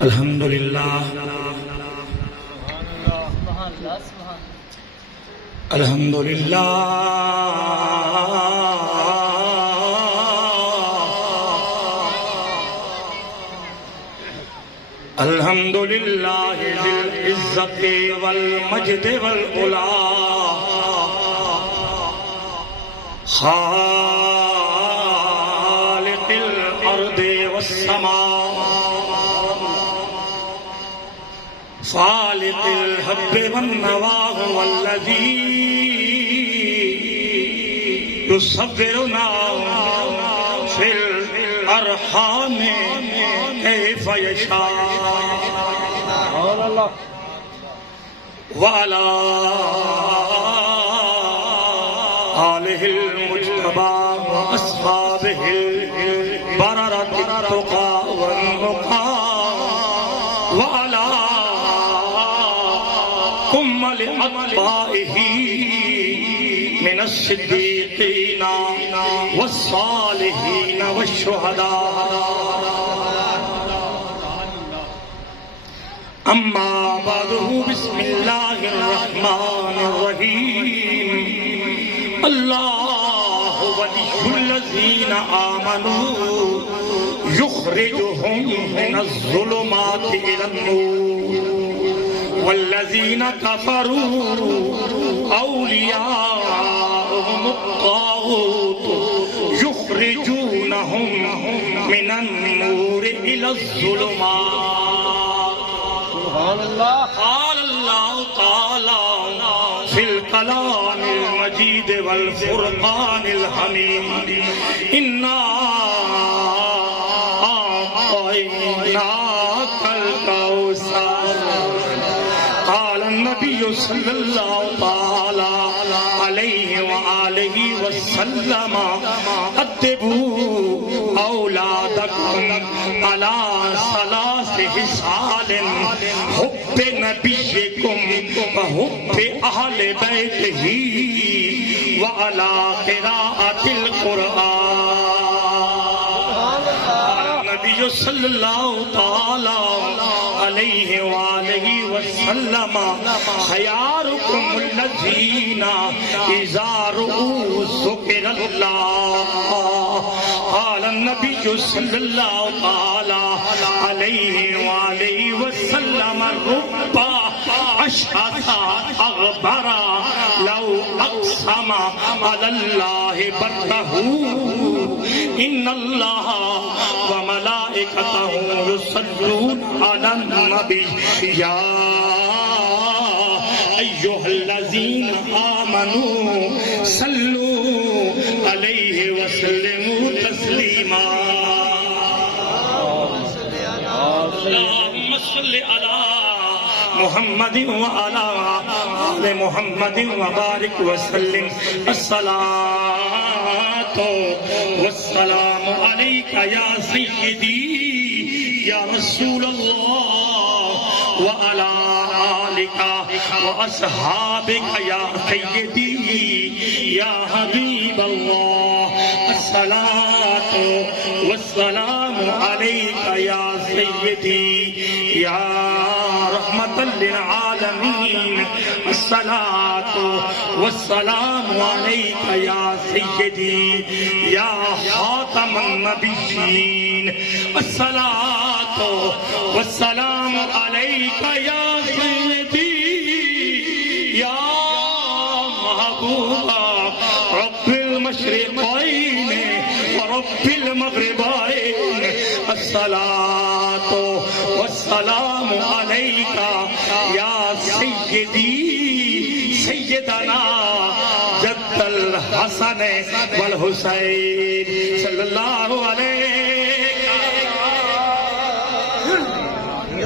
الحمدللہ الحمدللہ الحمدللہ ذی العزت والمجد والعلا خالق الارض والسماء فالق الحب والنوى والذي يصورنا في الأرحام كيف يشاء وعلى آله المجتبى وأصحابه البررة التقى والنقى وعلى كمل أتباعه من الصديقين والصالحين والشهداء أما بعد بسم الله الرحمن الرحيم الله ولي الذين آمنوا يخرجهم من الظلمات إلى النور والذين كفروا أولياءهم الطاغوت يخرجونهم من النور إلى الظلمات. سبحان الله. قال الله تعالى في الكلام المجيد والفرقان الحميد إنا أعطيناك الكوثر. قال النبي صلى الله تعالى عليه وآله وسلم أدبوا أولادكم على ثلاث خصال حب نبيكم وحب أهل بيته وعلى قراءة القرآن. النبي صلى الله تعالى عليه وآله وسلم خياركم الذين إذا رؤوا ذكر الله. قال النبي صلى الله تعالى عليه وآله وسلم رب أشهد أغبر لو أقسم على الله بره إن الله وملائكته يصلون على النبي يا أيها الذين آمنوا صلوا عليه وسلموا تسليما. اللهم صل على محمد وعلى آل محمد وبارك وسلم. الصلاة والسلام عليك يا سيدي يا رسول الله وعلى آلك وأصحابك يا سيدي يا حبيب الله. الصلاة والسلام عليك يا سيدي يا رحمة للعالمين. الصلاة والسلام عليك يا سيدي يا خاتم النبيين. الصلاة والسلام عليك يا سيدي يا محبوب رب المشرقين ورب المغربين. الصلاة والسلام عليك يا سيدي سيدنا جد الحسن والحسين صلى الله عليه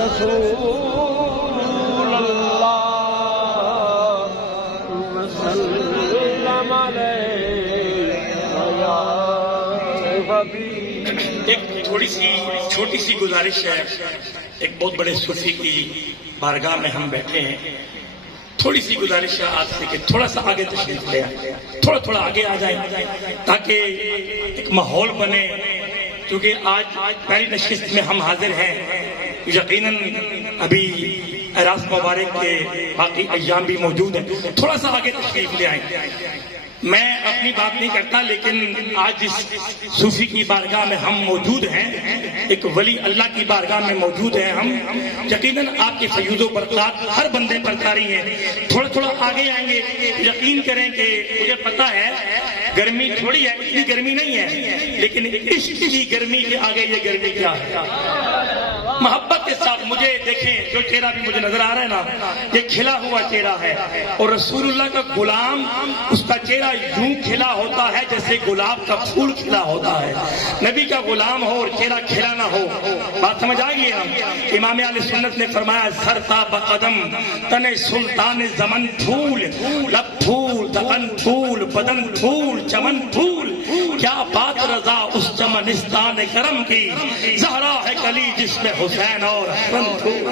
رسول الله وسلم عليه يا حبيب. ایک چھوٹی سی گزارش ہے. ایک بہت بڑے صوفی کی بارگاہ میں ہم بیٹھے ہیں. تھوڑی سی گزارش ہے آپ سے کہ تھوڑا سا آگے تشریف لے آئے، تھوڑا آگے آ جائے تاکہ ایک ماحول بنے، کیونکہ آج پہلی نشست میں ہم حاضر ہیں، یقیناً ابھی اعراض مبارک کے باقی ایام بھی موجود ہیں، تھوڑا سا آگے تشریف لے آئیں۔ میں اپنی بات نہیں کرتا، لیکن آج جس صوفی کی بارگاہ میں ہم موجود ہیں، ایک ولی اللہ کی بارگاہ میں موجود ہیں ہم، یقیناً آپ کی فیوض و برکات ہر بندے پر طاری ہیں۔ تھوڑا آگے آئیں گے، یقین کریں کہ مجھے پتا ہے گرمی تھوڑی ہے، اتنی گرمی نہیں ہے، لیکن عشق کی گرمی کے آگے یہ گرمی کیا ہے؟ محبت کے ساتھ مجھے دیکھیں، جو چہرہ بھی مجھے نظر آ رہا ہے نا، یہ کھلا ہوا چہرہ ہے، اور رسول اللہ کا غلام، اس کا چہرہ یوں کھلا ہوتا ہے جیسے گلاب کا پھول کھلا ہوتا ہے۔ نبی کا غلام ہو اور چہرہ کھلا نہ ہو، بات سمجھ آئیے نا؟ امام اہل سنت نے فرمایا سرتا بقدم تن سلطان زمن پھول، لب پھول، دہن پھول، بدن پھول، چمن پھول، کیا بات رضا اس چمنستان کرم کی، زہرا ہے کلی جس میں حسین اور حسن پھول۔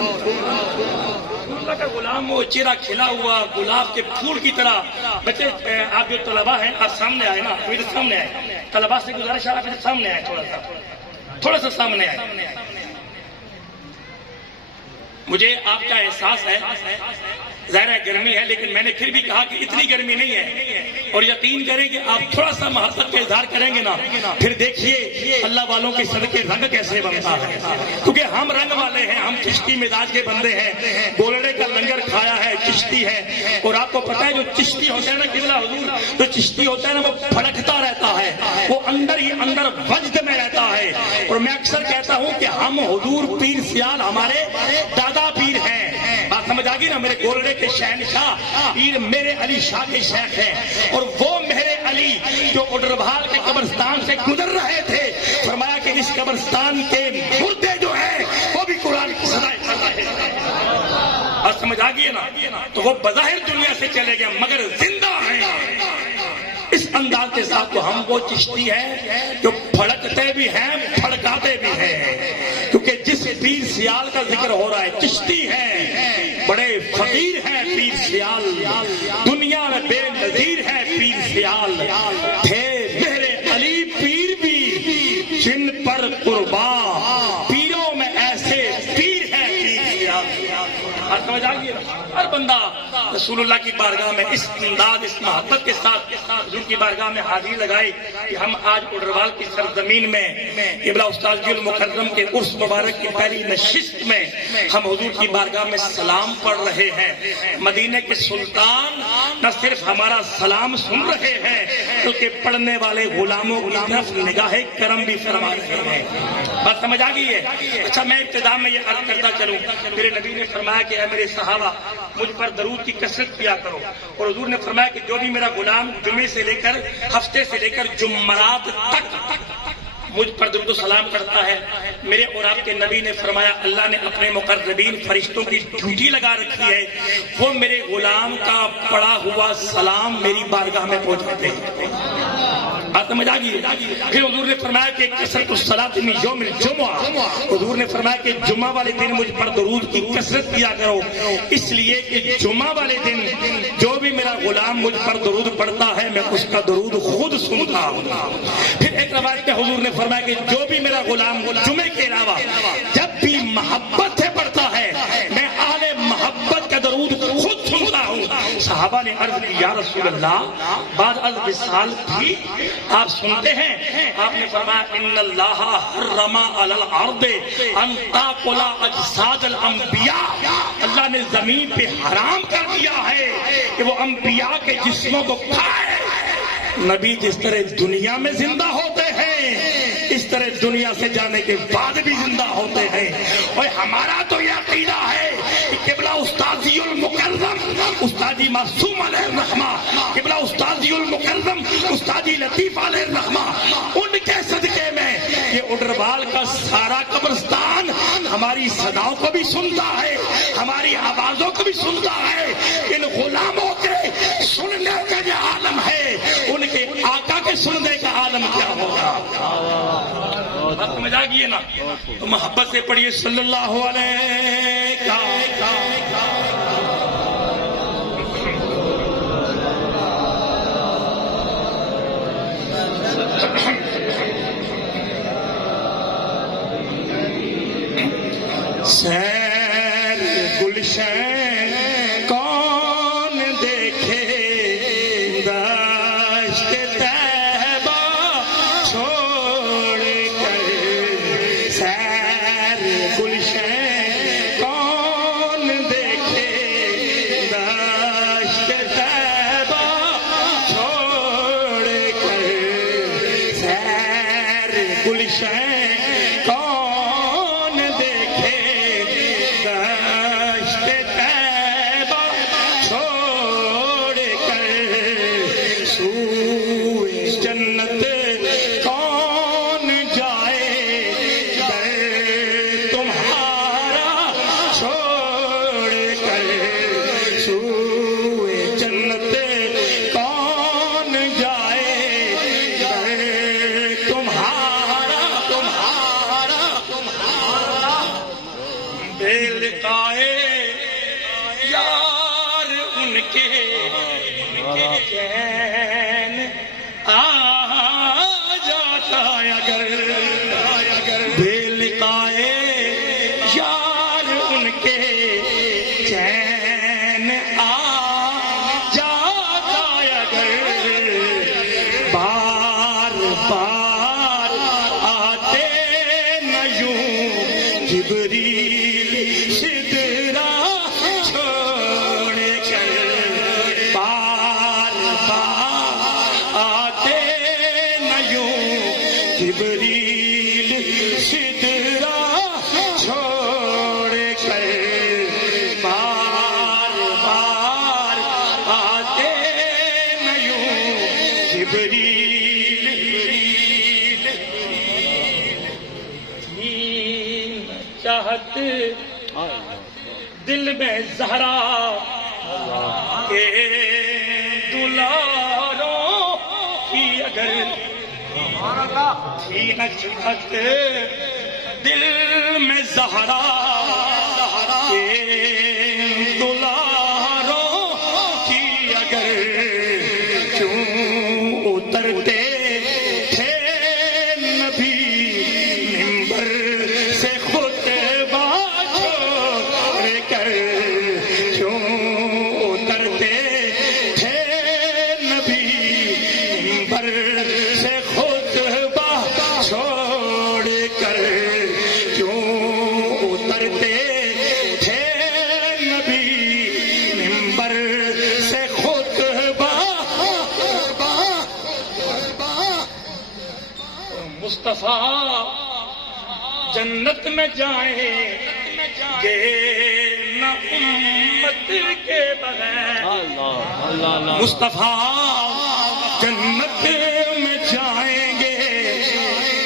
اللہ کا غلام وہ چہرہ کھلا ہوا گلاب کے پھول کی طرح۔ بچے آپ جو طلباء ہیں آپ سامنے آئے نا، ادھر سامنے آئے، طلباء سے گزارش ہے آپ ادھر سامنے آئے، تھوڑا سا سامنے آئے۔ مجھے آپ کا احساس ہے، ظاہر ہے گرمی ہے، لیکن میں نے پھر بھی کہا کہ اتنی گرمی نہیں ہے، اور یقین کریں کہ آپ تھوڑا سا محبت کا اظہار کریں گے نا، پھر دیکھیے اللہ والوں کے صدقے رنگ کیسے بنتا ہے، کیونکہ ہم رنگ والے ہیں، ہم چشتی مزاج کے بندے ہیں، گولڑے کا لنگر کھایا ہے، چشتی ہے، اور آپ کو پتا ہے جو چشتی ہوتا ہے نا قبلہ حضور، جو چشتی ہوتا ہے نا وہ پھڑکتا رہتا ہے، وہ اندر ہی اندر وجد میں رہتا ہے، اور میں اکثر کہتا ہوں کہ ہم حضور پیر سیال ہمارے دادا پیر ہیں، بات سمجھ آ گئی نا؟ میرے گولڑے کے شہنشاہ پیر میرے علی شاہ کے شیخ ہیں، اور وہ میرے علی جو اڈربھال کے قبرستان سے گزر رہے تھے، فرمایا کہ اس قبرستان کے مردے جو ہیں وہ بھی قرآن کی صدائیں کر رہے ہیں۔ اور سمجھ آ گئی نا؟ تو وہ بظاہر دنیا سے چلے گئے مگر زندہ ہیں۔ اس انداز کے ساتھ تو ہم وہ چشتی ہیں جو پھڑکتے بھی ہیں پھڑکاتے بھی ہیں، کیونکہ جس پیر سیال کا ذکر ہو رہا ہے چشتی ہیں، بڑے فقیر ہیں پیر سیال، دنیا میں بے نظیر ہے پیر سیال، تھے میرے علی پیر بھی جن پر قربان، پیروں میں ایسے پیر ہیں پیر سیال۔ سمجھ آئیے، ہر بندہ رسول اللہ کی بارگاہ میں اس انداز، اس محبت کے ساتھ حضور کی بارگاہ میں حاضری لگائے کہ ہم آج اڈروال کی سرزمین میں قبلہ استاد جی المکرم کے عرس مبارک کی پہلی نشست میں ہم حضور کی بارگاہ میں سلام پڑھ رہے ہیں۔ مدینے کے سلطان نہ صرف ہمارا سلام سن رہے ہیں بلکہ پڑھنے والے غلاموں کی طرف نگاہ کرم بھی فرما رہے ہیں۔ بات سمجھ آ گئی ہے؟ اچھا، میں ابتدا میں یہ عرض کرتا چلوں، میرے نبی نے فرمایا کہ اے میرے صحابہ مجھ پر درود کی کثرت کیا کرو، اور حضور نے فرمایا کہ جو بھی میرا غلام جمعے سے لے کر ہفتے سے لے کر جمعرات تک مجھ پر درود و سلام کرتا ہے، میرے اور آپ کے نبی نے فرمایا اللہ نے اپنے مقربین فرشتوں کی ڈیوٹی لگا رکھی ہے، وہ میرے غلام کا پڑا ہوا سلام میری بارگاہ میں پہنچاتے ہیں۔ بات سمجھ آ گئی؟ پھر حضور نے فرمایا کہ کثرت الصلاۃ من یوم الجمعہ، حضور نے فرمایا کہ جمعہ والے دن مجھ پر درود کی کثرت کیا کرو، اس لیے کہ جمعہ والے دن جو بھی میرا غلام مجھ پر درود پڑھتا ہے میں اس کا درود خود سنتا ہوں۔ پھر ایک روایت میں حضور نے فرمایا کہ جو بھی میرا غلام جمعے کے علاوہ جب بھی محبت سے پڑھتا ہے میں اہل محبت کا درود خود سنتا ہوں۔ صحابہ نے عرض کی یا رسول اللہ بعد از وصال بھی آپ سنتے ہیں؟ آپ نے فرمایا ان اللہ حرم علی الارض ان تاکل اجساد الانبیاء، اللہ نے زمین پہ حرام کر دیا ہے کہ وہ انبیاء کے جسموں کو کھائے۔ نبی جس طرح دنیا میں زندہ ہوتے ہیں اس طرح دنیا سے جانے کے بعد بھی زندہ ہوتے ہیں، اور ہمارا تو یہ عقیدہ ہے کہ قبلہ استاذی المکرم استادی معصوم علیہ الرحمہ، قبلہ استاذی المکرم استادی لطیف علیہ الرحمہ، ان کے صدقے میں یہ اڈربال کا سارا قبرستان ہماری صداؤں کو بھی سنتا ہے، ہماری آوازوں کو بھی سنتا ہے۔ ان غلاموں کے سننے کا جو عالم ہے ان کے آقا کے سننے کا عالم کیا ہوگا؟ بات سمجھ آ گئی نا؟ تو محبت سے پڑھیے صلی اللہ علیہ گلشن کون دیکھے دشت طیبہ چھوڑ کر سوئے جنت کون جائے در تمہارا چھوڑ کر سوئے جنت کون جائے در تمہارا بے لقائے یار ان کے چین آ جاتا اگر بے لقائے یار ان کے چین آ جاتا اگر بار بار آتے نہ یوں جبریل سدرا چھوڑ کر بار بار آتے نہ یوں جبریل سدرا چھوڑ کر بار بار آتے نہ یوں جبریل چاہت دل میں زہرا کے دلاروں کی اگر تھی نہ چاہت دل میں زہرا کے دلاروں کی اگر کیوں اترتے تھے نبی منبر سے خطبہ چھوڑ کر کیوں اترتے تھے نبی منبر سے خطبہ چھوڑ کر کیوں اترتے تھے نبی منبر سے خطبہ مصطفیٰ جنت میں جائیں گے نہ امت کے بغیر مصطفیٰ جنت میں جائیں گے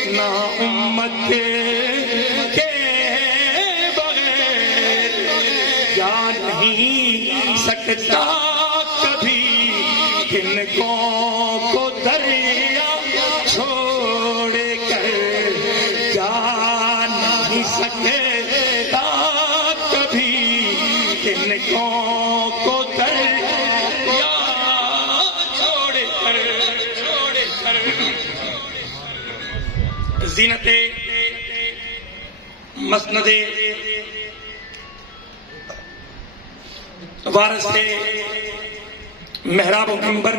نہ امت کے بغیر یا نہیں سکتا کبھی کن کو دریا چھوڑ کر جا نہیں سکتا کبھی کن کو دریا چھوڑ کر زینت مسند وارث محراب و منبر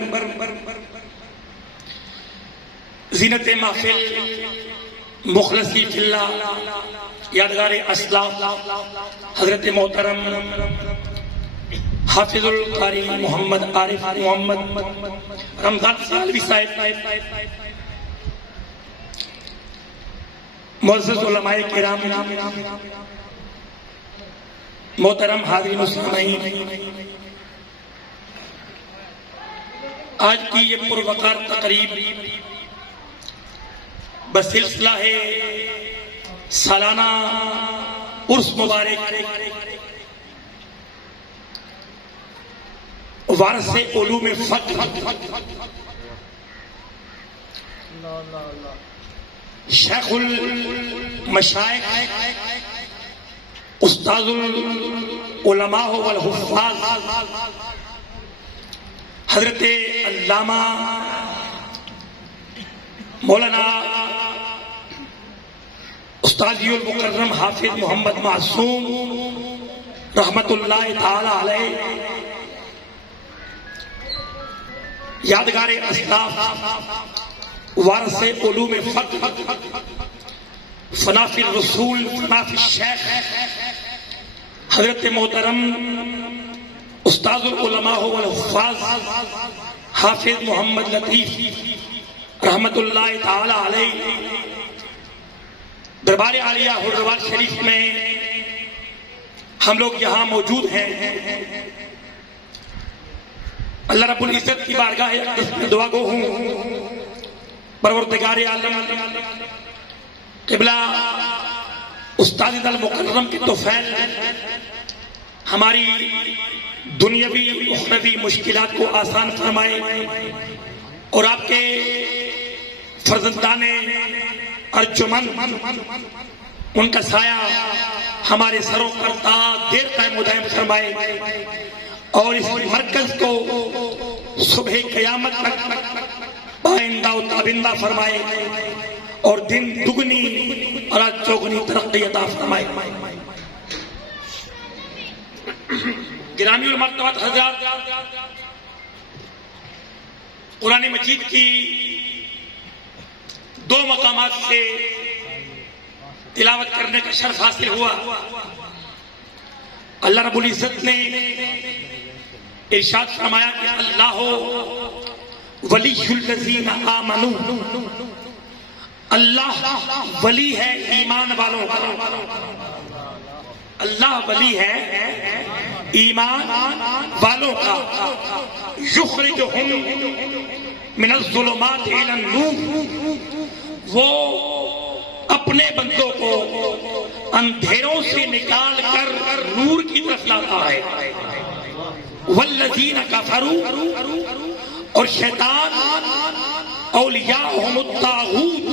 زینت محفل مخلصی فی اللہ یادگار اسلاف حضرت محترم حافظ القاری محمد عارف محمد رمضان سالوی صاحب معزز علماء کرام محترم حاضرین و سامعین آج کی یہ پروقار تقریب بسلسلہ ہے سالانہ عرس مبارک وارث علوم فقہ شیخ المشائخ استاذ العلماء والحفاظ حضرت علامہ مولانا استاذی المکرم حافظ محمد معصوم رحمت اللہ تعالی علیہ یادگار اسلاف وارث علوم فقہ فنافی الرسول فنافی الشیخ حضرت محترم استاذ العلماء والحفاظ حافظ محمد لطیف رحمت اللہ تعالی علیہ دربار عالیہ حضرت شریف میں ہم لوگ یہاں موجود ہیں. اللہ رب العزت کی بارگاہ اقدس میں دعا گو ہوں. پروردگار عالم قبلہ استاد المکرم کے توفیل ہماری دنیاوی اخروی مشکلات کو آسان فرمائے اور آپ کے فرزندان ارجمن ان کا سایہ ہمارے سروں پر تا دیر قائم و دائم فرمائے اور اس مرکز کو صبح قیامت تک پائندہ و تابندہ فرمائے اور دن دگنی اور رات چوگنی ترقی عطا فرمائے. گرامی المرتبہ حضرات، قرآن مجید کی دو مقامات سے تلاوت کرنے کا شرف حاصل ہوا. اللہ رب العزت نے ارشاد فرمایا کہ اللہ ولی الذین آمنوا، اللہ ولی ہے ایمان والوں کا. اللہ ولی ہے ایمان والوں کا. یخرجہم من الظلمات الی النور، وہ اپنے بندوں کو اندھیروں سے نکال کر نور کی طرف لاتا ہے. والذین کفروا، اور شیطان اولیاءہم الطاغوت،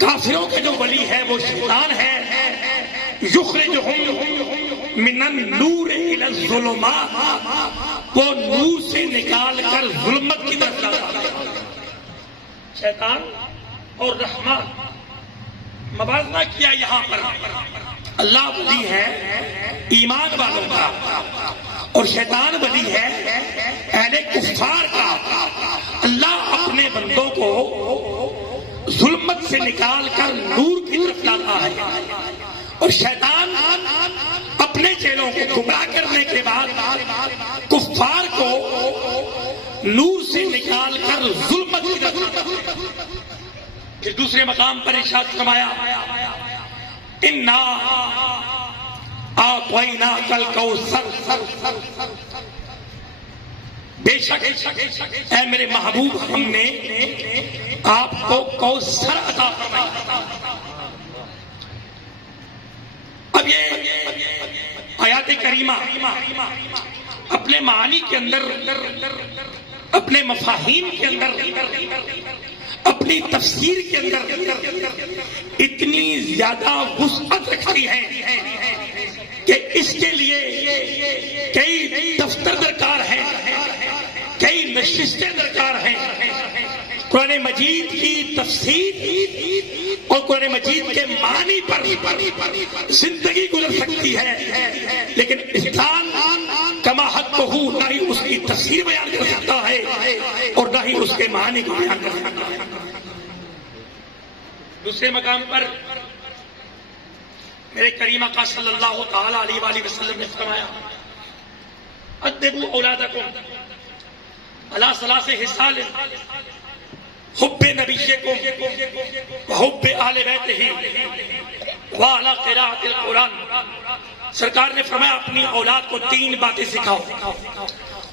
کافروں کے جو ولی ہے وہ شیطان ہے. یخرجہم من النور الی الظلمات، وہ نور سے نکال کر ظلمت کی طرف لاتا ہے. شیطان اور رحمان موازنہ کیا یہاں پر. اللہ ولی ہے ایمان والوں کا اور شیطان ولی ہے اہل کفار کا. اللہ اپنے بندوں کو ظلمت سے نکال کر نور کی طرف لاتا ہے اور شیطان اپنے چیلوں کو گمراہ کرنے کے بعد کفار کو نور سے نکال کر ظلمت کی طرف لاتا ہے. پھر دوسرے مقام پر ارشاد فرمایا انا اعطیناک الکوثر، بے شک اے میرے محبوب ہم نے آپ کو کوثر عطا فرمایا. اب یہ آیات کریمہ اپنے معانی کے اندر، اپنے مفاہیم کے اندر، اپنی تفسیر کے اندر اتنی زیادہ وسعت رکھتی ہے کہ اس کے لیے کئی دفتر درکار ہیں، کئی نشستیں درکار ہیں. قرآن مجید کی تفسیر اور قرآن مجید کے معنی پر زندگی گزر سکتی ہے، لیکن انسان کما حق ہو نہ ہی اس کی تفسیر بیان کر سکتا ہے اور نہ ہی اس کے معنی کو بیان کر سکتا ہے. دوسرے مقام پر میرے کریم آقا صلی اللہ تعالی علیہ وآلہ وسلم نے فرمایا ادبوا اولادکم علی ثلاث خصال، حب نبیکم وحب اہل بیتہ وعلی قراءۃ القرآن. سرکار نے فرمایا اپنی اولاد کو تین باتیں سکھاؤ.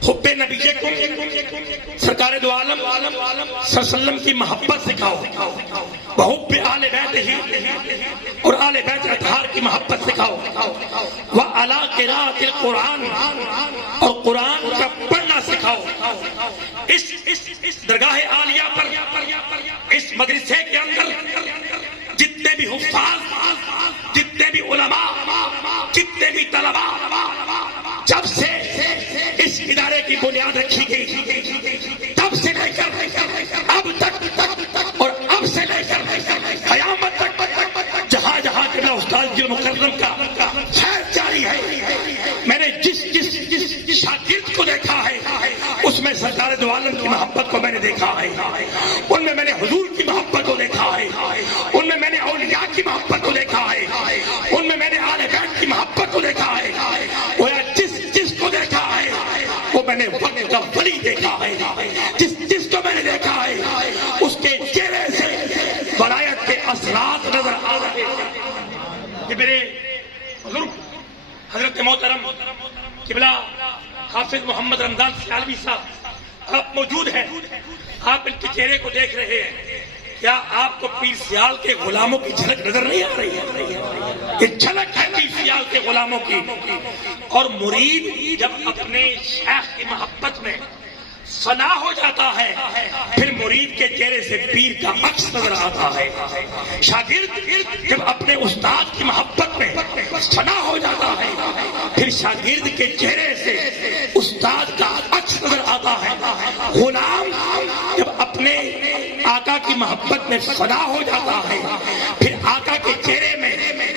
حب نبیکم، سرکار دو عالم صلی اللہ علیہ وسلم کی محبت سکھاؤ. وحب اہل بیتہ، اور اہل بیت اطہار کی محبت سکھاؤ. وعلی قراءۃ القرآن، اور قرآن کا پڑھنا سکھاؤ. اس درگاہ عالیہ پر، اس مدرسے کے اندر جتنے بھی حفاظ، جتنے بھی علماء، جتنے بھی طلباء، جب سے اس ادارے کی بنیاد رکھی گئی تب سے لے کر اب تک اور اب سے لے کر قیامت تک جہاں جہاں کے استاد مکرم کا خیر جاری ہے، میں نے جس شاگرد کو دیکھا ہے اس میں سرکار دو عالم کی محبت کو میں نے دیکھا ہے، ان میں میں نے حضور کی محبت کو دیکھا ہے، ان میں میں نے اولیاء کی محبت کو دیکھا ہے، ان میں میں نے اہل بیت کی محبت کو دیکھا ہے. وہ جس کو دیکھا ہے وہ میں نے وقت کا ولی دیکھا ہے. جس کو میں نے دیکھا ہے اس کے چہرے سے ولایت کے اثرات نظر آ رہے ہیں. یہ میرے بزرگ حضرت محترم قبلہ حافظ محمد رمضان سیالوی صاحب آپ موجود ہیں. آپ ان کے چہرے کو دیکھ رہے ہیں. کیا آپ کو پیر سیال کے غلاموں کی جھلک نظر نہیں آ رہی ہے؟ یہ جھلک ہے پیر سیال کے غلاموں کی. اور مرید جب اپنے شیخ کی محبت میں فنا ہو جاتا ہے پھر مرید کے چہرے سے پیر کا عکس نظر آتا ہے. شاگرد جب اپنے استاد کی محبت میں فنا ہو جاتا ہے پھر شاگرد کے چہرے سے استاد کا عکس نظر آتا ہے. غلام جب اپنے آقا کی محبت میں فنا ہو جاتا ہے پھر آقا کے چہرے میں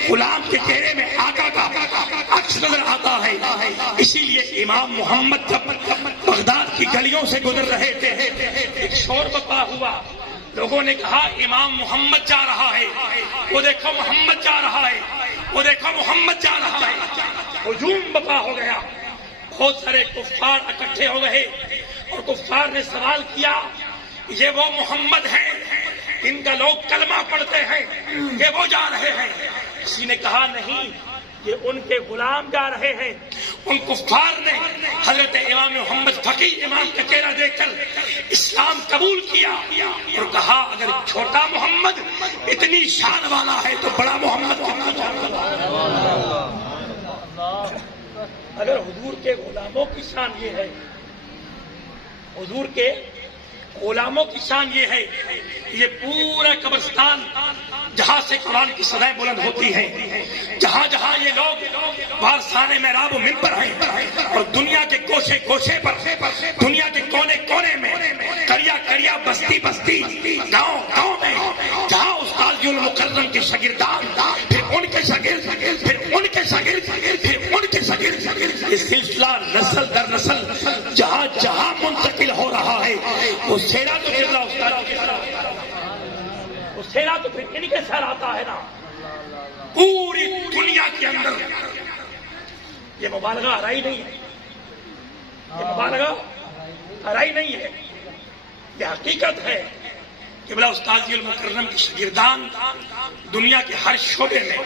غلام کے چہرے میں آقا کا عکس نظر آتا ہے. اسی لیے امام محمد جب بغداد کی گلیوں سے گزر رہے تھے ایک شور بپا ہوا. لوگوں نے کہا امام محمد جا رہا ہے, وہ دیکھو محمد جا رہا ہے, وہ دیکھو محمد جا رہا ہے. ہجوم بپا ہو گیا. بہت سارے کفار اکٹھے ہو گئے اور کفار نے سوال کیا یہ وہ محمد ہیں ان کا لوگ کلمہ پڑھتے ہیں, یہ وہ جا رہے ہیں؟ کسی نے کہا نہیں, یہ ان کے غلام جا رہے ہیں. ان کفار نے حضرت امام محمد فقی امام کا چہرہ دیکھ کر اسلام قبول کیا اور کہا اگر چھوٹا محمد اتنی شان والا ہے تو بڑا محمد کتنا شان والا. اگر حضور کے غلاموں کی شان یہ ہے, حضور کے غلاموں کی شان یہ ہے, یہ پورا قبرستان جہاں سے قرآن کی صدائیں بلند ہوتی ہیں, جہاں جہاں یہ لوگ وارثان محراب و منبر ہیں اور دنیا کے کوشے کوشے پر, دنیا کے کونے کونے میں, کریا کریا, بستی بستی, گاؤں گاؤں میں جہاں استاد المکرم کے شاگردان پھر ان کے شاگرد پھر ان کے شاگرد پھر ان کے شاگرد, یہ سلسلہ نسل در نسل جہاں جہاں منتقل ہو رہا ہے وہ سیرا تو پھر وہ سیرا تو پھر ان کے سر آتا ہے نا. پوری دنیا کے اندر یہ مبالغہ آرائی نہیں ہے, یہ مبالغہ آرائی نہیں ہے, یہ حقیقت ہے. قبلہ استاد المکرم کے شاگردان دنیا کے ہر شعبے میں,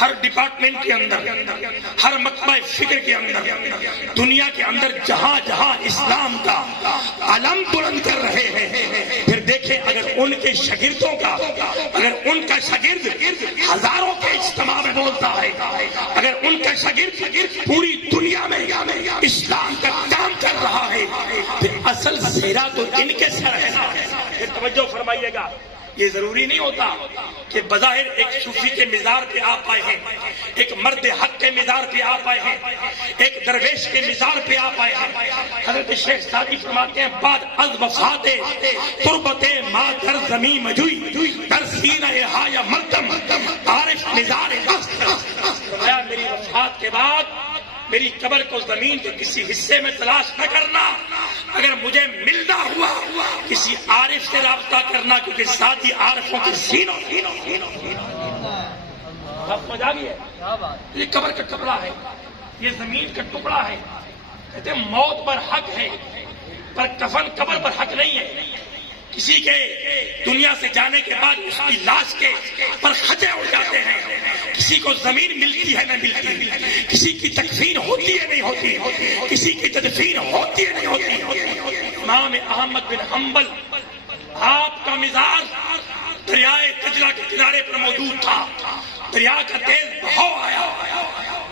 ہر ڈپارٹمنٹ کے اندر, ہر مکتبہ فکر کے اندر, دنیا کے اندر جہاں جہاں اسلام کا علم بلند کر رہے ہیں. پھر دیکھیں اگر ان کے شاگردوں کا, اگر ان کا شاگرد ہزاروں کے اجتماع میں بولتا ہے, اگر ان کا شاگرد پوری دنیا میں اسلام کا کام کر رہا ہے پھر اصل سیرا تو ان کے سر ہے. پھر توجہ فرمائیے گا, یہ ضروری نہیں ہوتا کہ بظاہر ایک صوفی کے مزار پہ آپ آئے ہیں, ایک مرد حق کے مزار پہ آپ آئے ہیں, ایک درویش کے مزار پہ آپ آئے ہیں. حضرت شیخ سعدی فرماتے ہیں بعد از وفات تربت ما در زمین مجوئی در سینہ یا مردم عارف مزار میری وفات کے بعد میری قبر کو زمین کے کسی حصے میں تلاش نہ کرنا, اگر مجھے ملنا ہوا کسی عارف سے رابطہ کرنا, کیونکہ ساتھی عارفوں کے سینوں سمجھ آ گئی ہے. یہ قبر کا ٹکڑا ہے, یہ زمین کا ٹکڑا ہے. کہتے ہیں موت پر حق ہے پر کفن قبر پر حق نہیں ہے. کسی کے دنیا سے جانے کے بعد اس کی لاش کے پر خطے اڑ جاتے ہیں, کسی کو زمین ملتی ہے نہ ملتی, کسی کی تکفین ہوتی ہے نہیں ہوتی, کسی کی تدفین ہوتی ہے نہیں ہوتی. امام احمد بن حنبل آپ کا مزار دریائے دجلہ کے کنارے پر موجود تھا. دریا کا تیز بہاؤ آیا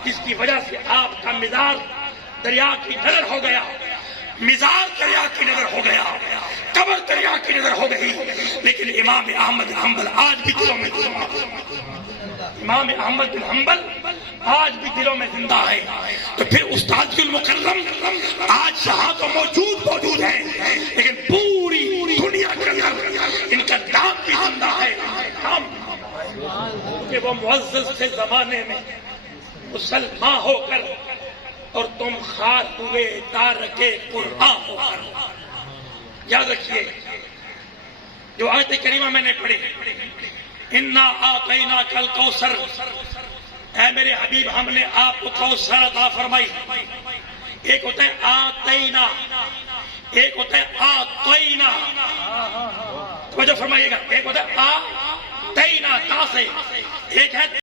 جس کی وجہ سے آپ کا مزار دریا کی نظر ہو گیا, مزار دریا کی نظر ہو گیا, قبر دریا کی نظر ہو گئی. لیکن امام احمد بن حنبل آج بھی دلوں میں, امام احمد بن حنبل آج بھی دلوں میں زندہ ہے. تو پھر استاد المکرم آج یہاں تو موجود ہیں لیکن پوری دنیا کے اندر ان کا نام بھی زندہ ہے. کہ وہ معزز تھے زمانے میں مسلمان ہو کر اور تم خار ہوئے تارک قرآن ہو کر. یاد رکھیے جو آیت کریمہ میں نے پڑھی, انا اعطیناک الکوثر, اے میرے حبیب ہم نے آپ کو کوثر عطا فرمائی. ایک ہوتا ہے آتینا, ایک ہوتا ہے آتینا, توجہ فرمائیے گا. ایک ہوتا ہے تینا تا سے ایک ہے